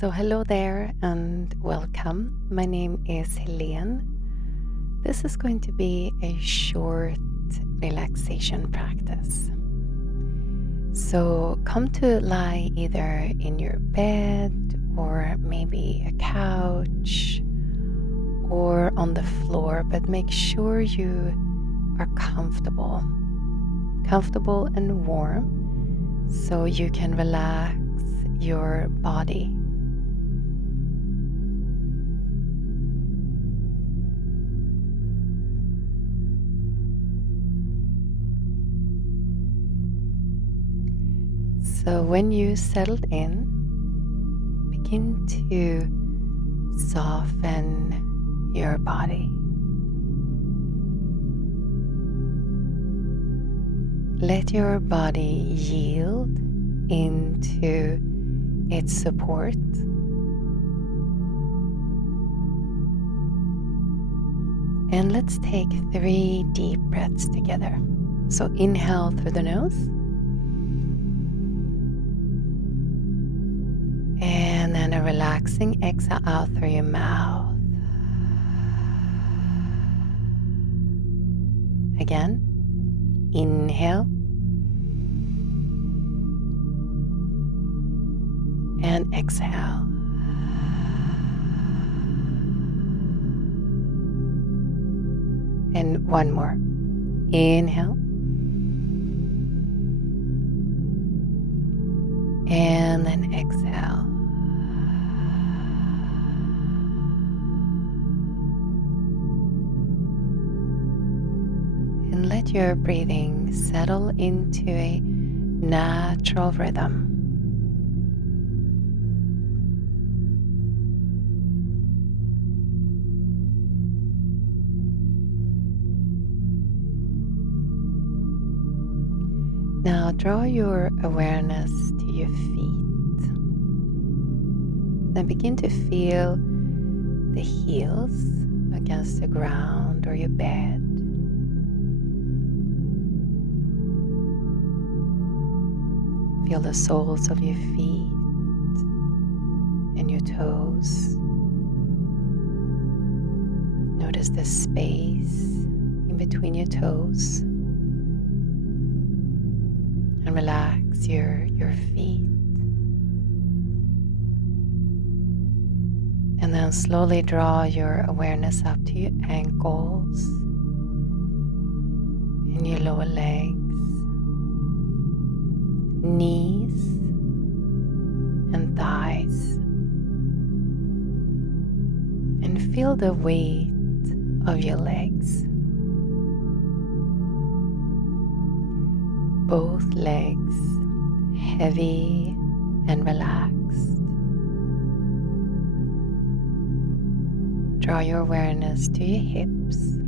So, hello there and welcome. My name is Helén. This is going to be a short relaxation practice. So, come to lie either in your bed or maybe a couch or on the floor, but make sure you are comfortable and warm so you can relax your body. So when you settled in, begin to soften your body. Let your body yield into its support. And let's take 3 deep breaths together. So inhale through the nose. And then a relaxing exhale out through your mouth. Again, inhale. And exhale. And one more. Inhale. And then exhale. And let your breathing settle into a natural rhythm. Now draw your awareness to your feet. Then begin to feel the heels against the ground or your bed. Feel the soles of your feet and your toes. Notice the space in between your toes. And relax your feet. And then slowly draw your awareness up to your ankles and your lower legs, knees and thighs. And feel the weight of your legs. Both legs heavy and relaxed. Draw your awareness to your hips,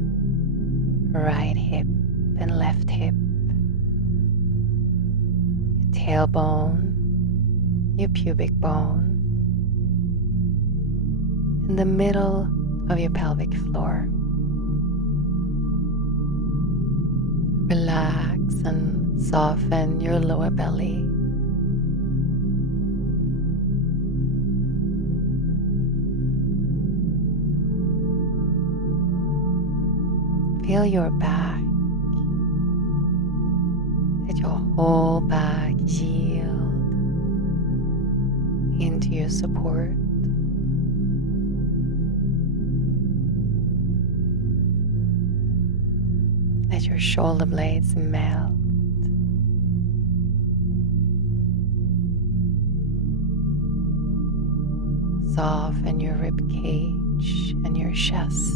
right hip and left hip, your tailbone, your pubic bone, in the middle of your pelvic floor. Relax and soften your lower belly. Feel your back. Let your whole back yield into your support. Let your shoulder blades melt. Soften your rib cage and your chest.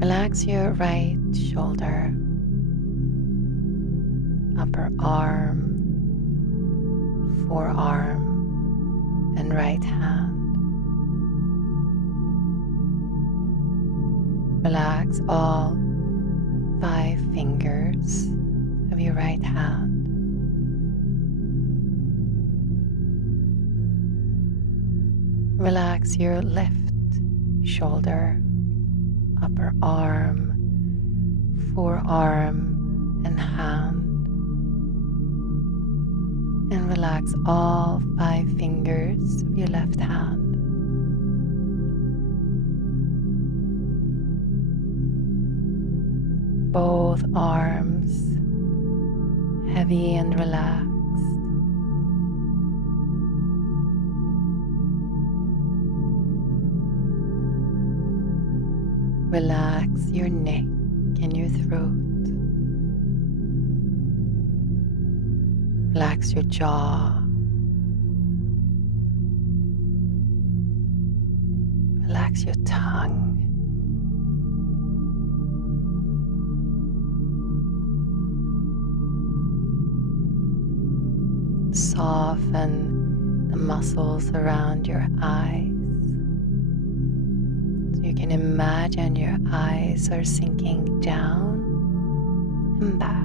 Relax your right shoulder, upper arm, forearm, and right hand. Relax all 5 fingers of your right hand. Relax your left shoulder, upper arm, forearm, and hand. And relax all 5 fingers of your left hand. Both arms heavy and relaxed. Relax your neck and your throat. Relax your jaw. Relax your tongue. Soften the muscles around your eyes. So you can imagine your eyes are sinking down and back.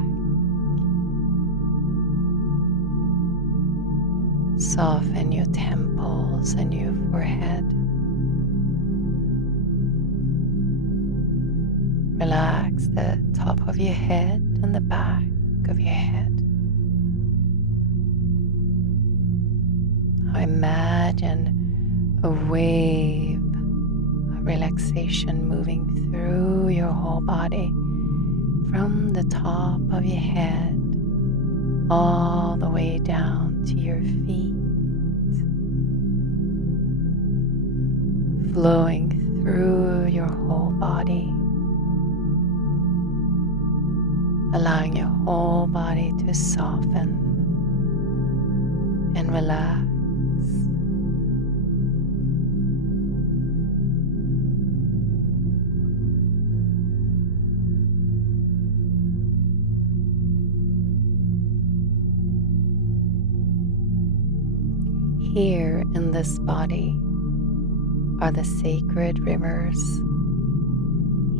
Soften your temples and your forehead. Relax the top of your head and the back of your head. Now imagine a wave of relaxation moving through your whole body from the top of your head all the way down to your feet, flowing through your whole body, allowing your whole body to soften and relax. Here in this body are the sacred rivers.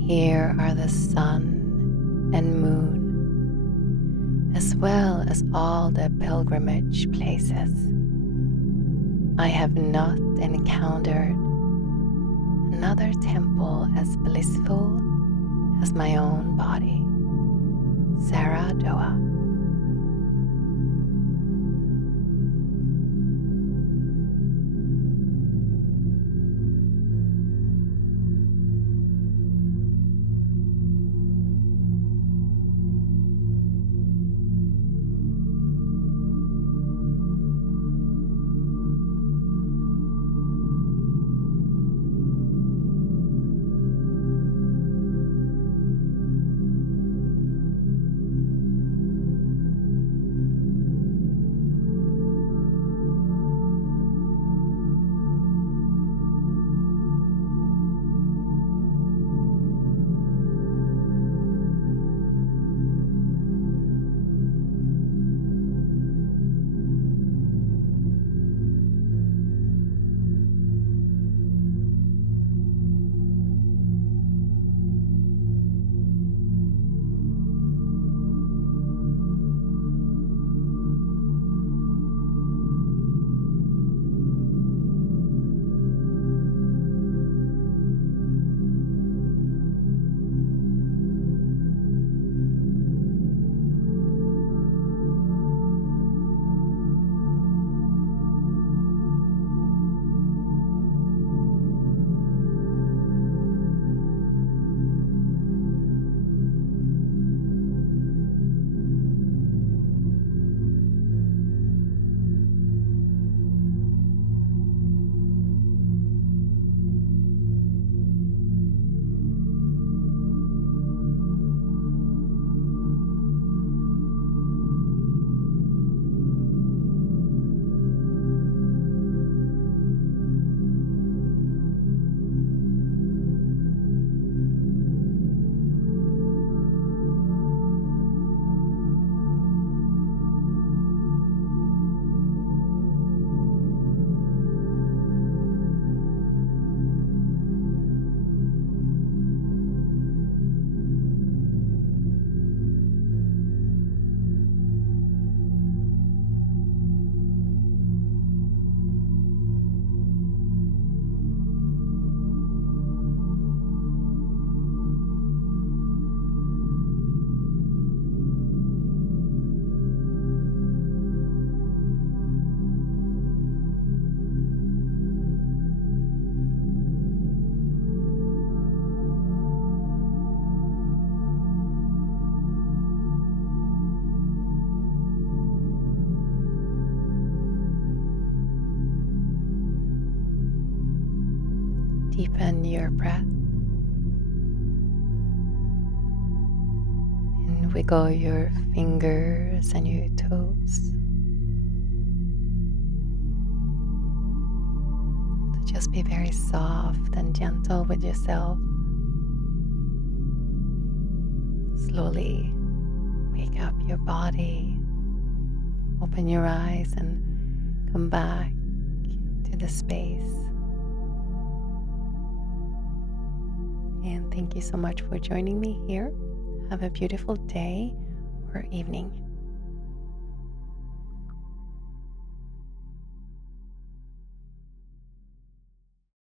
Here are the sun and moon, as well as all the pilgrimage places. I have not encountered another temple as blissful as my own body, Sarah Doa. deepen your breath and wiggle your fingers and your toes. So just be very soft and gentle with yourself. Slowly wake up your body, open your eyes and come back to the space. And thank you so much for joining me here. Have a beautiful day or evening.